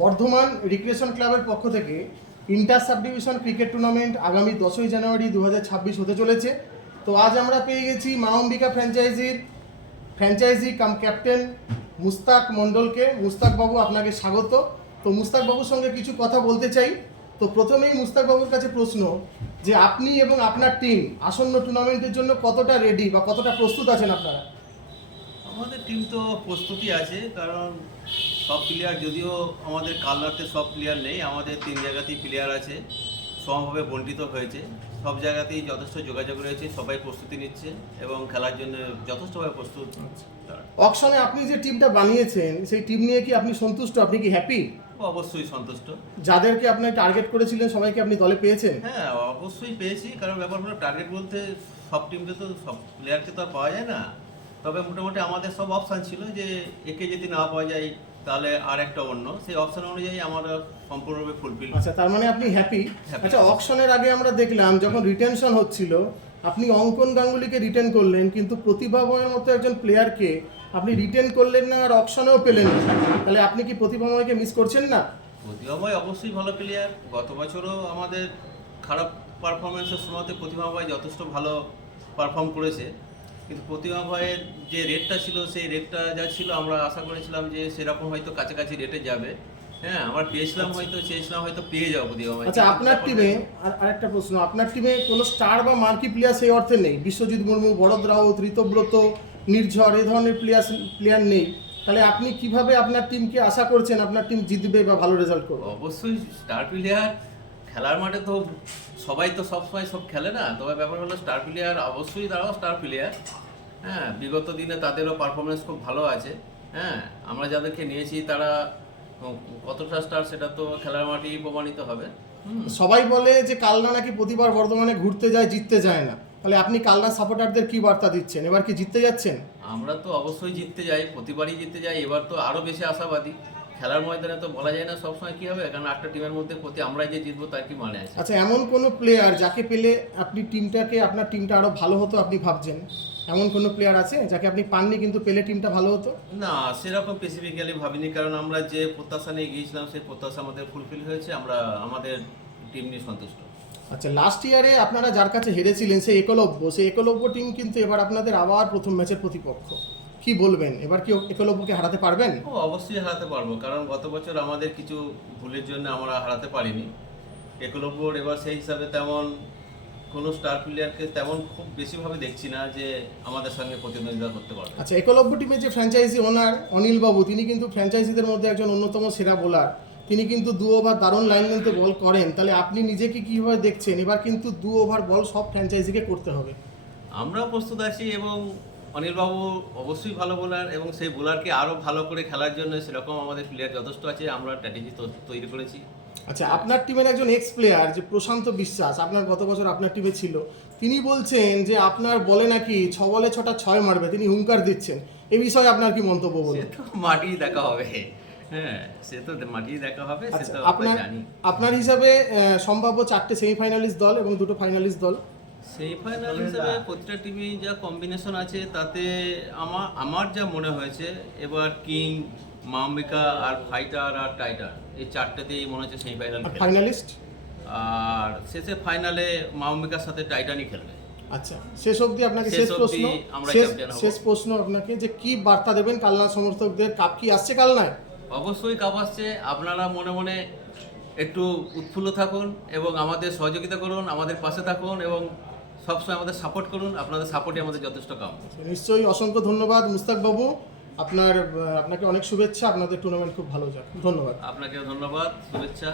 Bardhaman recreation ক্লাবের পক্ষ থেকে inter sub division cricket tournament আগামী দশই জানুয়ারি দু হাজার ছাব্বিশ হতে চলেছে। তো আজ আমরা পেয়ে গেছি মা অম্বিকা ফ্র্যাঞ্চাইজির ফ্র্যাঞ্চাইজি কাম ক্যাপ্টেন মুস্তাক মণ্ডলকে। মুস্তাক বাবু, আপনাকে স্বাগত। তো মুস্তাক বাবুর সঙ্গে কিছু কথা বলতে চাই। তো প্রথমেই মুস্তাক বাবুর কাছে প্রশ্ন যে আপনি এবং আপনার টিম আসন্ন টুর্নামেন্টের জন্য কতটা রেডি বা কতটা প্রস্তুত আছেন আপনারা? আমাদের টিম তো প্রস্তুতি আছে, কারণ সব প্লেয়ার যদিও আমাদের কালনাতে সব প্লেয়ার নেই আমাদের তিন জায়গাতেই প্লেয়ার আছে সমভাবে বন্টিত হয়েছে। সব জায়গাতেই যথেষ্ট যোগাযোগ রয়েছে সবাই প্রস্তুতি নিচ্ছে এবং খেলার জন্য যথেষ্টভাবে প্রস্তুত তারা। অকশনে আপনি যে টিমটা বানিয়েছেন সেই টিম নিয়ে কি আপনি সন্তুষ্ট? আপনি কি হ্যাপি অবশ্যই সন্তুষ্ট। যাদেরকে আপনি টার্গেট করেছিলেন সবাইকে আপনি দলে পেয়েছেন? হ্যাঁ অবশ্যই পেয়েছি কারণ ব্যাপার হলো টার্গেট বলতে সব টিমকে তো সব প্লেয়ারকে তো আর পাওয়া যায় না। তবে মোটামুটি আমাদের সব অপশান ছিল যে একে যদি না পাওয়া যায় তাহলে আর একটা অন্য। সেই অপশান অনুযায়ী আমরা সম্পূর্ণরূপে ফুলফিল আচ্ছা তার মানে আপনি হ্যাপি. আচ্ছা অকশনের আগে আমরা দেখলাম যখন রিটেনশন হচ্ছিল আপনি অঙ্কন গাঙ্গুলিকে রিটেন করলেন কিন্তু প্রতিভা বয়ের মতো একজন প্লেয়ারকে আপনি রিটেন করলেন না আর অকশনেও পেলেন না। তাহলে আপনি কি প্রতিভাময়কে মিস করছেন না? প্রতিভাময় অবশ্যই ভালো প্লেয়ার গত বছরও আমাদের খারাপ পারফরমেন্সের সময়তে প্রতিভাময় যথেষ্ট ভালো পারফর্ম করেছে। কিন্তু প্রতিভাময়ের যে রেটটা ছিল সেই রেটটা যা ছিল আমরা আশা করেছিলাম যে সেরকম হয়তো কাছাকাছি রেটে যাবে। হ্যাঁ আমরা পেয়েছিলাম হয়তো চেয়েছিলাম হয়তো পেয়ে যাব প্রতিভাময় আচ্ছা আপনার টিমে আর আরেকটা প্রশ্ন আপনার টিমে কোনো স্টার বা মার্কি প্লেয়ার সেই অর্থে নেই? বিশ্বজিৎ মুর্মু বরদ রাউত ঋতব্রত নির্ঝর এই ধরনের প্লেয়ার প্লেয়ার নেই। তাহলে আপনি কীভাবে আপনার টিমকে আশা করছেন আপনার টিম জিতবে বা ভালো রেজাল্ট করবে? অবশ্যই স্টার প্লেয়ার খেলার মাঠে তো সবাই তো সবসময় সব খেলে না। তবে ব্যাপার হলো স্টার প্লেয়ার অবশ্যই তারাও স্টার প্লেয়ার হ্যাঁ বিগত দিনে তাদেরও পারফরমেন্স খুব ভালো আছে। হ্যাঁ আমরা যাদেরকে নিয়েছি তারা কতটা স্টার সেটা তো খেলার মাঠেই প্রমাণিত হবে। সবাই বলে যে কালনা নাকি প্রতিবার বর্ধমানে ঘুরতে যায় জিততে যায় না। তাহলে আপনি কালনা সাপোর্টারদের কি বার্তা দিচ্ছেন? এবার কি জিততে যাচ্ছেন? আমরা তো অবশ্যই জিততে যাই প্রতিবারই জিততে যাই এবার তো আরও বেশি আশাবাদী। খেলার ময়দানে তো বলা যায় না সবসময় কি হবে কারণ একটা টিমের মধ্যে প্রতি আমরাই যে জিতবো তার কি মানে আছে। আচ্ছা এমন কোনো প্লেয়ার যাকে পেলে আপনি টিমটাকে আপনার টিমটা আরও ভালো হতো আপনি ভাবছেন? এমন কোনো প্লেয়ার আছে যাকে আপনি পাননি কিন্তু পেলে টিমটা ভালো হতো? না সেরকম স্পেসিফিক্যালি ভাবিনি কারণ আমরা যে প্রত্যাশা নিয়ে গিয়েছিলাম সেই প্রত্যাশা আমাদের ফুলফিল হয়েছে আমরা আমাদের টিম নিয়ে সন্তুষ্ট। আচ্ছা লাস্ট ইয়ারে আপনারা যার কাছে হেরেছিলেন সেই একলব্য সেই একলব্য টিম কিন্তু এবার আপনাদের আবার প্রথম ম্যাচের প্রতিপক্ষ। কি বলবেন? এবার কি একলব্যকে হারাতে পারবেন? ও অবশ্যই হারাতে পারব কারণ গত বছর আমাদের কিছু ভুলের জন্য আমরা হারাতে পারিনি। একলব্যর এবার সেই হিসাবে তেমন কোনো স্টার প্লেয়ারকে তেমন খুব বেশিভাবে দেখছি না যে আমাদের সঙ্গে প্রতিদ্বন্দ্বিতা করতে পারবে। আচ্ছা একলব্য টিমের যে ফ্র্যাঞ্চাইজি ওনার অনিল বাবু তিনি কিন্তু ফ্র্যাঞ্চাইজিদের মধ্যে একজন অন্যতম সেরা বোলার তিনি কিন্তু দু ওভার দারুণ লাইন লেন্থে বল করেন। তাহলে আপনি নিজেকে কীভাবে দেখছেন? এবার কিন্তু দু ওভার বল সব ফ্র্যাঞ্চাইজিকে করতে হবে। আমরাও প্রস্তুত আছি এবং অনিলবাবু অবশ্যই ভালো বোলার এবং সেই বোলারকে আরও ভালো করে খেলার জন্য সেরকম আমাদের প্লেয়ার যথেষ্ট আছে আমরা স্ট্র্যাটেজি তৈরি করেছি। আচ্ছা আপনার টিমের একজন এক্স প্লেয়ার যে প্রশান্ত বিশ্বাস আপনার গত বছর আপনার টিমে ছিল তিনি বলছেন যে আপনার বলে নাকি ছ বলে ছটা ছয় মারবে তিনি হুঙ্কার দিচ্ছেন। এ বিষয়ে আপনার কি মন্তব্য বলুন? মাটি দেখা হবে। হ্যাঁ সে তো মাটি দেখা হবে আচ্ছা আপনার আপনার হিসাবে সম্ভাব্য চারটে সেমিফাইনালিস্ট দল এবং দুটো ফাইনালিস্ট দল? সেমিফাইনাল হিসেবে প্রতিটা টিমে যা কম্বিনেশন আছে তাতে আমার আমার যা মনে হয়েছে এবার কিং মাম্বিকা আর ফাইটার আর টাইটার এই চারটেতেই মনে হচ্ছে সেমিফাইনাল ফাইনালিস্ট আর শেষে ফাইনালে মাম্বিকার সাথে টাইটানই খেলবে। আচ্ছা শেষ অবধি আপনাকে শেষ প্রশ্ন শেষ প্রশ্ন আপনাকে যে কি বার্তা দেবেন কালনা সমর্থকদের? কাপ কি আসছে কালনায় অবশ্যই কাপ আসছে। আপনারা মনে মনে একটু উৎফুল্ল থাকুন এবং আমাদের সহযোগিতা করুন আমাদের পাশে থাকুন এবং সবসময় আমাদের সাপোর্ট করুন। আপনাদের সাপোর্টই আমাদের যথেষ্ট কাম নিশ্চয়ই অসংখ্য ধন্যবাদ মুস্তাক বাবু আপনার আপনাকে অনেক শুভেচ্ছা আপনাদের টুর্নামেন্ট খুব ভালো যাক। ধন্যবাদ। আপনাকে ধন্যবাদ শুভেচ্ছা।